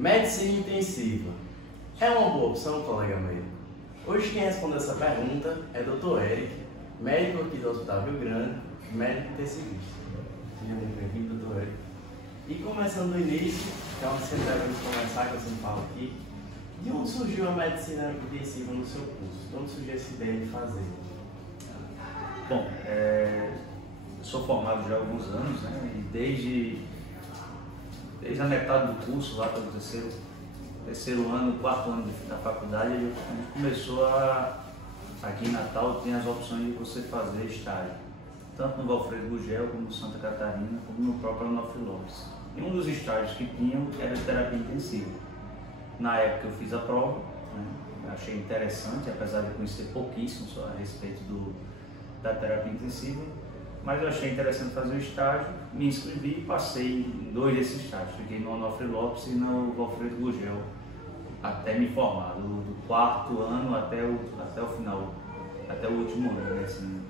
Medicina intensiva é uma boa opção, colega médico? Hoje quem responde essa pergunta é Dr. Eric, médico aqui do Hospital Rio Grande, médico intensivista. Seja muito bem-vindo, Dr. Eric. E começando do início, que é onde você deve começar, que eu sempre falo aqui, de onde surgiu a medicina intensiva no seu curso? De onde surgiu essa ideia de fazer? Bom, eu sou formado já há alguns anos, né? E desde a metade do curso, lá pelo terceiro ano, quarto ano da faculdade, a gente começou aqui em Natal, tem as opções de você fazer estágio, tanto no Valfredo Gugel, como no Santa Catarina, como no próprio Onofre Lopes. E um dos estágios que tinham era terapia intensiva. Na época eu fiz a prova, né? Achei interessante, apesar de conhecer pouquíssimo só a respeito da terapia intensiva, mas eu achei interessante fazer o estágio, me inscrevi e passei em 2 desses estágios. Fiquei no Onofre Lopes e no Valfredo Gugel, até me formar, do quarto ano até o final, até o último ano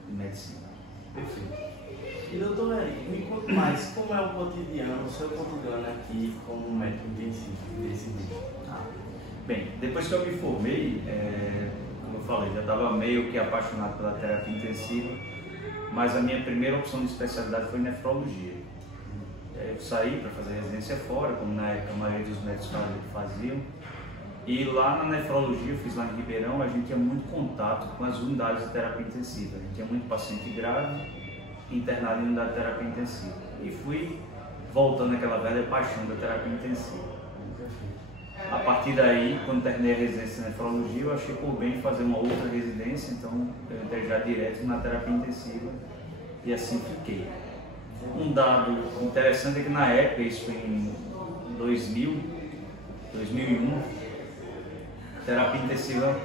de medicina. Perfeito. E doutor Eric, me conta mais como é o cotidiano, o seu cotidiano aqui como médico intensivista? Bem, depois que eu me formei, como eu falei, já estava meio que apaixonado pela terapia intensiva, mas a minha primeira opção de especialidade foi nefrologia. Eu saí para fazer residência fora, como na época a maioria dos médicos faziam, e lá na nefrologia, eu fiz lá em Ribeirão, a gente tinha muito contato com as unidades de terapia intensiva. A gente tinha muito paciente grave internado em unidade de terapia intensiva. E fui voltando àquela velha paixão da terapia intensiva. A partir daí, quando terminei a residência em nefrologia, eu achei por bem fazer uma outra residência, então eu entrei já direto na terapia intensiva e assim fiquei. Um dado interessante é que na época, isso foi em 2001, a terapia intensiva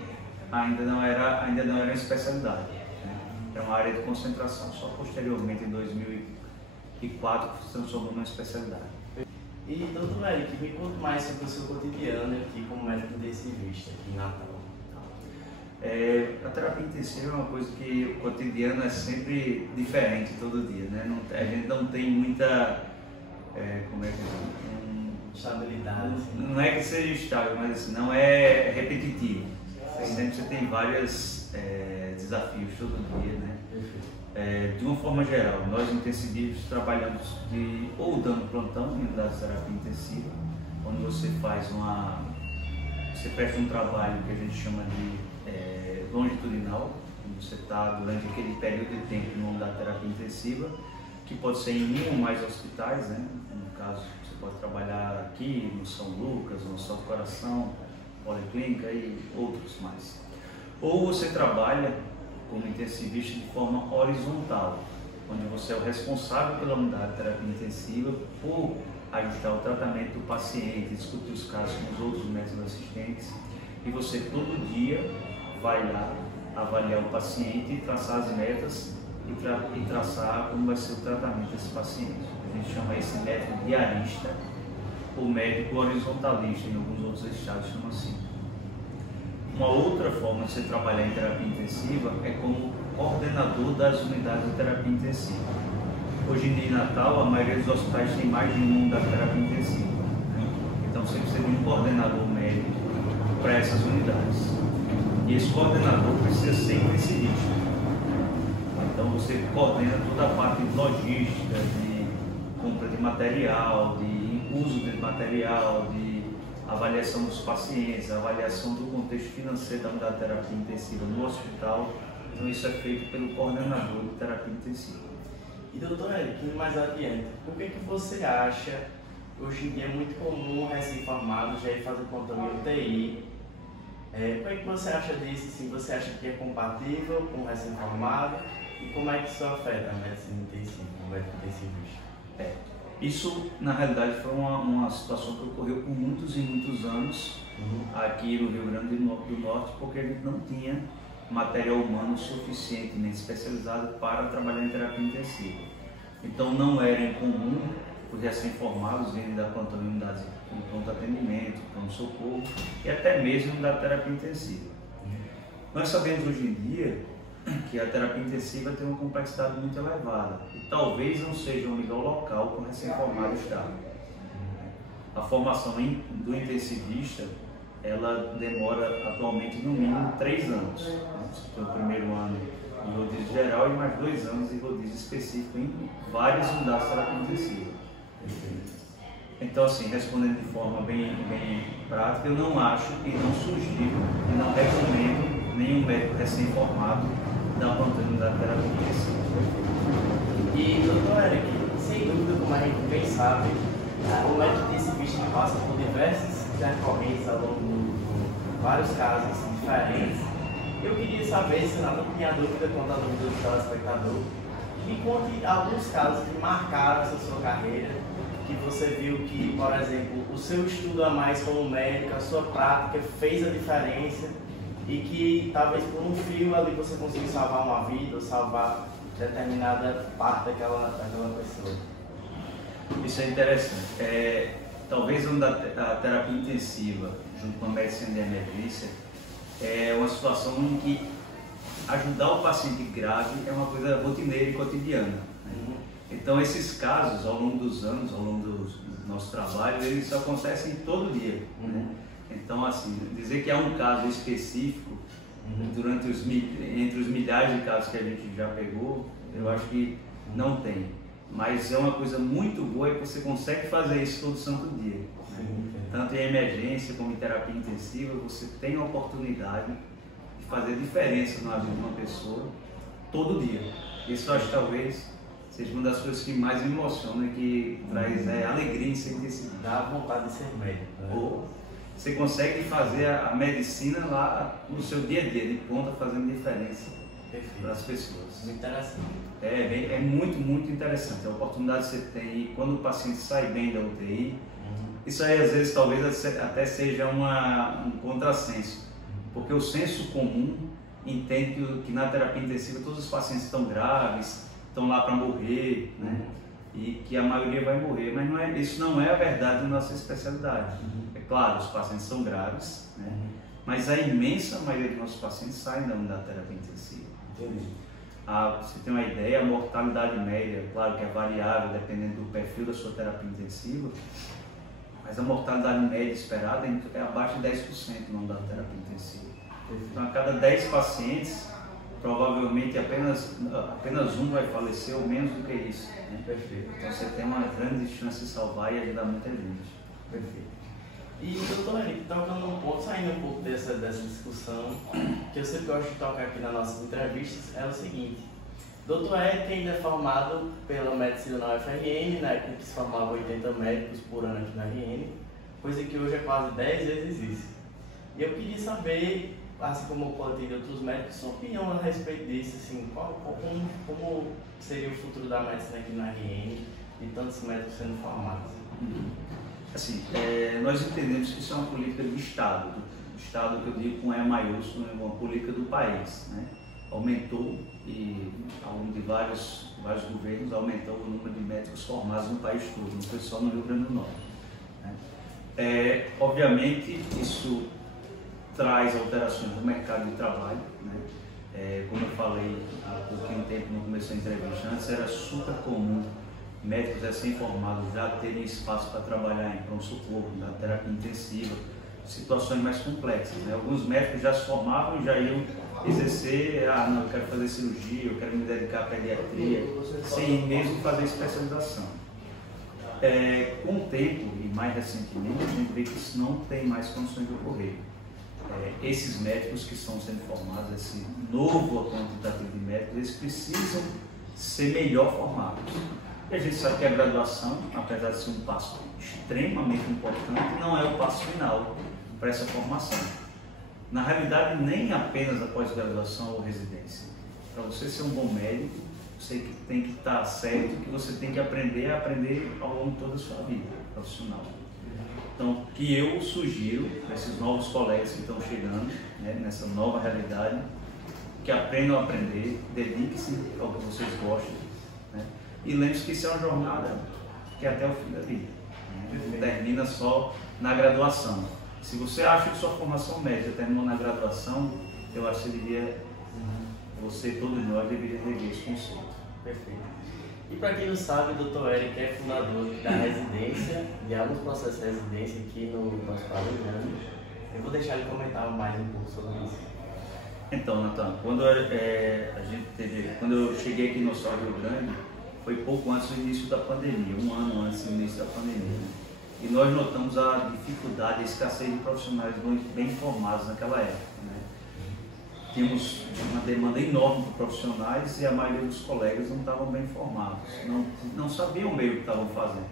ainda não era uma especialidade, né? Era uma área de concentração, só posteriormente em 2004 que se transformou numa especialidade. E doutor Eric, me conta mais sobre o seu cotidiano aqui como médico intensivista aqui em Natal. A terapia intensiva é uma coisa que o cotidiano é sempre diferente todo dia, né? A gente não tem muita, estabilidade. Assim. Não é que seja estável, mas assim, não é repetitivo. Sempre você tem vários desafios todo dia, né? De uma forma geral, nós intensivistas trabalhamos ou dando plantão em unidade de terapia intensiva, onde você presta um trabalho que a gente chama de longitudinal, onde você está durante aquele período de tempo numa unidade de terapia intensiva, que pode ser em 1 ou mais hospitais, né? No caso, você pode trabalhar aqui no São Lucas, no São Coração, Policlínica e outros mais. Ou você trabalha como intensivista de forma horizontal, onde você é o responsável pela unidade de terapia intensiva por ajustar o tratamento do paciente, discutir os casos com os outros médicos assistentes, e você todo dia vai lá avaliar o paciente e traçar as metas e traçar como vai ser o tratamento desse paciente. A gente chama esse médico diarista ou médico horizontalista, em alguns outros estados chamam assim. Uma outra forma de você trabalhar em terapia intensiva é como coordenador das unidades de terapia intensiva. Hoje em dia em Natal, a maioria dos hospitais tem mais de uma unidade de terapia intensiva. Então você precisa de um coordenador médico para essas unidades. E esse coordenador precisa ser intensivista. Então você coordena toda a parte de logística, de compra de material, de uso de material, de avaliação dos pacientes, avaliação do contexto financeiro da unidade de terapia intensiva no hospital. Então isso é feito pelo coordenador de terapia intensiva. E doutor Eric, mais adiante, o que você acha, hoje em dia é muito comum recém-formados já ir fazer plantão em UTI, o que você acha disso? Assim, você acha que é compatível com o recém-formado e como é que isso afeta a medicina intensiva, o médico intensivista? Isso, na realidade, foi uma situação que ocorreu por muitos e muitos anos aqui no Rio Grande do Norte, porque a gente não tinha material humano suficientemente especializado para trabalhar em terapia intensiva. Então não era incomum os recém-formados irem dar plantão em unidades de pronto atendimento, pronto-socorro e até mesmo em unidade de terapia intensiva. Nós sabemos hoje em dia que a terapia intensiva tem uma complexidade muito elevada e talvez não seja o melhor local para o recém-formado estar. A formação do intensivista, ela demora atualmente no mínimo 3 anos. Você tem o primeiro ano em rodízio geral e mais 2 anos em rodízio específico em várias unidades de terapia intensiva. Então, assim, respondendo de forma bem prática, eu não acho e não sugiro e não recomendo nenhum médico recém-formado dar plantão em unidade de terapia intensiva. E, doutor Eric, sem dúvida, como a gente bem sabe, o médico intensivista passa por diversas intercorrências ao longo de vários casos diferentes. Eu queria saber, se nada tinha dúvida quanto à dúvida do telespectador, me conte alguns casos que marcaram essa sua carreira, que você viu que, por exemplo, o seu estudo a mais como médico, a sua prática fez a diferença e que talvez por um fio ali você conseguiu salvar uma vida ou salvar determinada parte daquela pessoa. Isso é interessante. Talvez a terapia intensiva, junto com a medicina de emergência, é uma situação em que ajudar o paciente grave é uma coisa rotineira e cotidiana. Né? Então, esses casos, ao longo dos anos, ao longo do nosso trabalho, eles acontecem todo dia. Né? Então, assim, dizer que há um caso específico, entre os milhares de casos que a gente já pegou, eu acho que não tem. Mas é uma coisa muito boa que você consegue fazer isso todo santo dia. Tanto em emergência como em terapia intensiva, você tem a oportunidade de fazer diferença na vida de uma pessoa todo dia. Isso eu acho que talvez seja uma das coisas que mais me emociona e que traz alegria em ser intensivo. Dá vontade de ser médico. Né? Ou você consegue fazer a medicina lá no seu dia a dia, de ponta, fazendo diferença para as pessoas. Muito interessante. É muito, muito interessante. A oportunidade que você tem, e quando o paciente sai bem da UTI, isso aí às vezes talvez até seja um contrassenso, porque o senso comum entende que na terapia intensiva todos os pacientes estão graves, estão lá para morrer, né? E que a maioria vai morrer, mas isso não é a verdade da nossa especialidade. É claro, os pacientes são graves, né? Mas a imensa maioria dos nossos pacientes saem da unidade de terapia intensiva. Você tem uma ideia, a mortalidade média, claro que é variável dependendo do perfil da sua terapia intensiva, mas a mortalidade média esperada é abaixo de 10% na unidade de terapia intensiva. Então, a cada 10 pacientes, provavelmente apenas um vai falecer ou menos do que isso. Né? Perfeito. Então, você tem uma grande chance de salvar e ajudar muita gente. Perfeito. E, doutor Henrique, tocando um pouco, saindo um pouco dessa discussão, que eu sempre gosto de tocar aqui nas nossas entrevistas, é o seguinte: doutor Henrique ainda é formado pela medicina na UFRN, na época que se formava 80 médicos por ano aqui na RN, coisa que hoje é quase 10 vezes isso. E eu queria saber, assim como eu contei de outros médicos, sua opinião a respeito disso, assim, como seria o futuro da medicina aqui na RN e tantos médicos sendo formados? Assim, nós entendemos que isso é uma política de Estado, Estado que eu digo com E maiúsculo, é uma política do país, né? Aumentou e ao longo de vários governos aumentou o número de médicos formados no país todo, não foi só no Rio Grande do Norte. Né? Obviamente isso traz alterações no mercado de trabalho, né? Como eu falei há pouquinho tempo no começo da entrevista, antes era super comum médicos recém-formados já terem espaço para trabalhar em pronto-socorro, na terapia intensiva, situações mais complexas. Né? Alguns médicos já se formavam e já iam exercer, não, eu quero fazer cirurgia, eu quero me dedicar à pediatria, sem mesmo fazer especialização. Com o tempo, e mais recentemente, a gente vê que isso não tem mais condições de ocorrer. Esses médicos que estão sendo formados, esse novo quantitativo de médicos, eles precisam ser melhor formados. E a gente sabe que a graduação, apesar de ser um passo extremamente importante, não é o passo final para essa formação. Na realidade, nem apenas a pós-graduação ou residência. Para você ser um bom médico, você tem que estar certo que você tem que aprender ao longo de toda a sua vida profissional. Então, o que eu sugiro para esses novos colegas que estão chegando, né, nessa nova realidade, que aprendam a aprender, dediquem-se ao que vocês gostam, né? E lembre-se que isso é uma jornada que é até o fim da vida, né? Não termina só na graduação. Se você acha que sua formação médica terminou na graduação, eu acho que todos nós deveríamos rever esse conceito. Perfeito. E para quem não sabe, o Dr. Eric é fundador da residência, de alguns processos de residência aqui no Hospital Rio Grande. Eu vou deixar ele comentar mais um pouco sobre isso. Então, Natan, quando eu cheguei aqui no Hospital Rio Grande, foi pouco antes do início da pandemia, um ano antes do início da pandemia. E nós notamos a dificuldade, a escassez de profissionais bem formados naquela época, né? Tínhamos uma demanda enorme de profissionais e a maioria dos colegas não estavam bem formados, não sabiam bem o que estavam fazendo,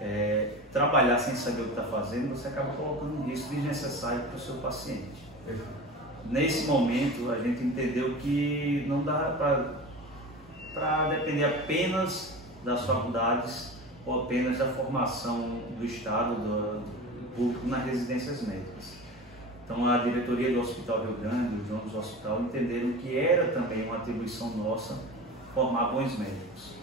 né? Trabalhar sem saber o que está fazendo, você acaba colocando um risco desnecessário para o seu paciente. Nesse momento, a gente entendeu que não dá para depender apenas das faculdades ou apenas da formação do Estado, do público nas residências médicas. Então, a diretoria do Hospital Rio Grande, os donos do hospital, entenderam que era também uma atribuição nossa formar bons médicos.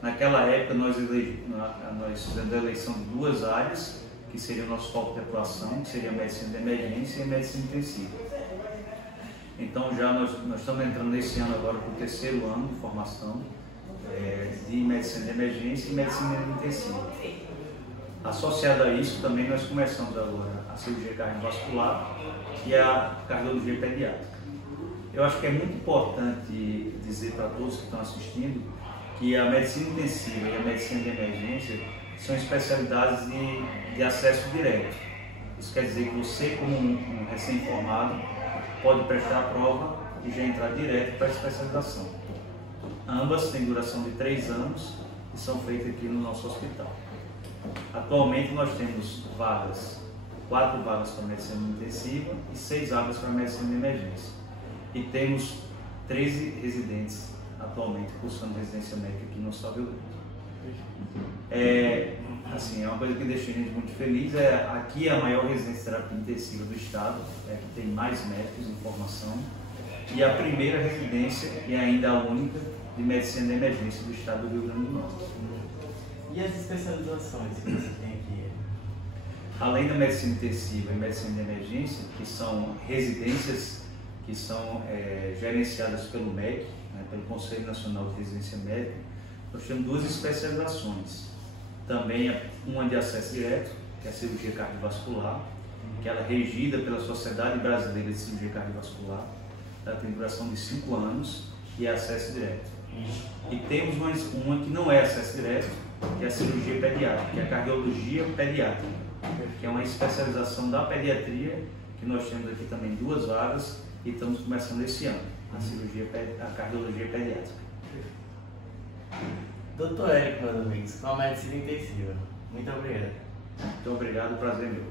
Naquela época, nós fizemos a eleição de duas áreas, que seria o nosso foco de atuação, que seria a medicina de emergência e a medicina intensiva. Então, já nós estamos entrando nesse ano agora para o terceiro ano de formação de medicina de emergência e medicina intensiva. Associado a isso, também nós começamos agora a cirurgia cardiovascular e a cardiologia pediátrica. Eu acho que é muito importante dizer para todos que estão assistindo que a medicina intensiva e a medicina de emergência são especialidades de acesso direto. Isso quer dizer que você, como um recém-formado, pode prestar a prova e já entrar direto para a especialização. Ambas têm duração de 3 anos e são feitas aqui no nosso hospital. Atualmente nós temos 4 vagas para medicina intensiva e 6 vagas para medicina de emergência. E temos 13 residentes atualmente cursando residência médica aqui no Hospital Rio Grande. É uma coisa que deixa a gente muito feliz. Aqui é a maior residência de terapia intensiva do estado, que tem mais médicos em formação, e a primeira residência, e ainda a única, de medicina de emergência do estado do Rio Grande do Norte. E as especializações que você tem aqui? Além da medicina intensiva e medicina de emergência, que são residências que são gerenciadas pelo MEC, né, pelo Conselho Nacional de Residência Médica, nós temos 2 especializações. Também uma de acesso direto, que é a cirurgia cardiovascular, que ela é regida pela Sociedade Brasileira de Cirurgia Cardiovascular. Ela tem duração de 5 anos e é acesso direto. E temos uma que não é acesso direto, que é a cirurgia pediátrica, que é a cardiologia pediátrica, que é uma especialização da pediatria, que nós temos aqui também 2 vagas e estamos começando esse ano, a cardiologia pediátrica. Dr. Eric, meus amigos, com a medicina intensiva. Muito obrigado. Muito obrigado, prazer meu.